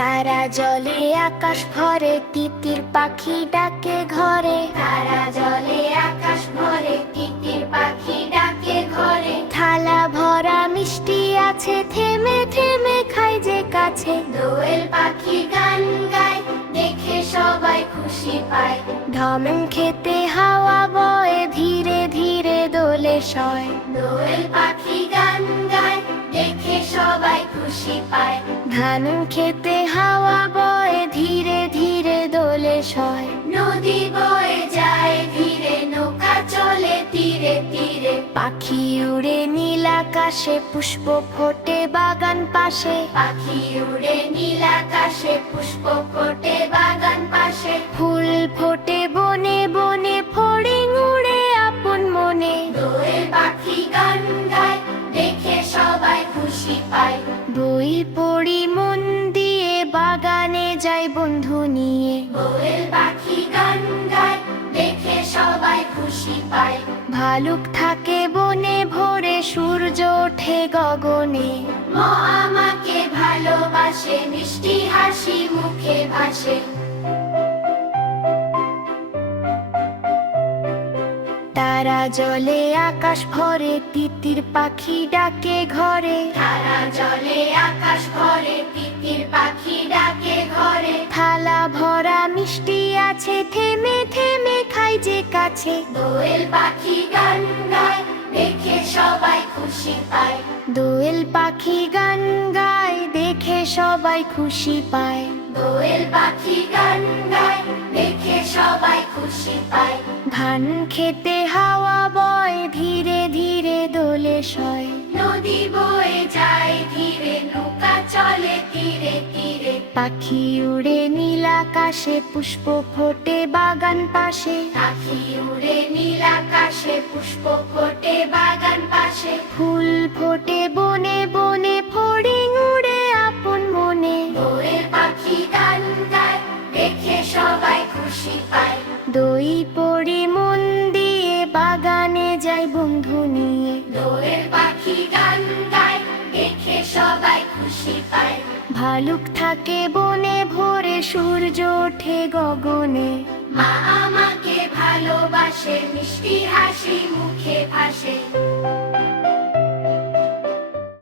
তারা জলে আকাশ ভরে, তিতির পাখি ডাকে ঘরে। তারা জলে আকাশ ভরে, তিতির পাখি ডাকে ঘরে। থালা ভরা মিষ্টি আছে, থেমে থেমে খাই যে কাছে। দোয়েল পাখি গান গায়, দেখে সবাই খুশি পায়। ঢম খেতে হাওয়া বয়ে, ধীরে ধীরে দোলে সয়। দোয়েল পাখি গান গায়, দেখে সবাই খুশি পায়। ধান খেতে হাওয়া বয়ে, ধীরে ধীরে দোলে সয়। নদী বয়ে যায় ধীরে, নৌকা চলে তীরে তীরে। পাখি উড়ে নীল আকাশে, পুষ্প ফোটে বাগান পাশে। পাখি উড়ে নীল আকাশে, পুষ্প ফোটে বাগান পাশে। ফুল ফোটে বনে বনে, ফড়িং উড়ে আপন মনে। দোয়েল পাখি গান গায়, দেখে সবাই খুশি পায়। বই পড়ি মন দিয়ে, বাগানে যাই বন্ধু নিয়ে। দোয়েল পাখি গান গায়, দেখে সবাই খুশি পায়। ভালুক থাকে বনে ভোরে, সূর্য ওঠে গগনে। মা আমাকে ভালোবাসে, মিষ্টি হাসি মুখে ভাসে। তারা জলে আকাশ ভরে, তিতির পাখি ডাকে ঘরে। তারা জলে আকাশ ভরে, তিতির পাখি ডাকে ঘরে। থালা ভরা মিষ্টি আছে, থেমে থেমে খাই যে কাছে। দোয়েল পাখি গান গায়, দেখে সবাই খুশি পায়। দোয়েল পাখি গান গায়, দেখে সবাই খুশি পায়। দোয়েল পাখি গান গায়, দেখে সবাই খুশি পায়। ধান খেতে হাওয়া বয়, ধীরে ধীরে দোলে সয়। নদী বয়ে যায় ধীরে, নৌকা চলে তীরে তীরে। পাখি উড়ে নীল আকাশে, পুষ্প ফোটে বাগান পাশে। পাখি উড়ে নীল আকাশে, পুষ্প ফোটে বাগান পাশে। ফুল ফোটে বনে বনে, ফড়িং উড়ে আপন মনে। দোয়েল পাখি গান গায়, দেখে সবাই খুশি পায়। দই পড়ি মন দিয়ে, বাগানে যাই বন্ধু নিয়ে। দোয়েল পাখি গান গায়, দেখে সবাই খুশি পায়। ভালুক থাকে বনে ভোরে, সূর্য ওঠে গগনে। মা আমাকে ভালোবাসে, মিষ্টি হাসি মুখে ভাসে।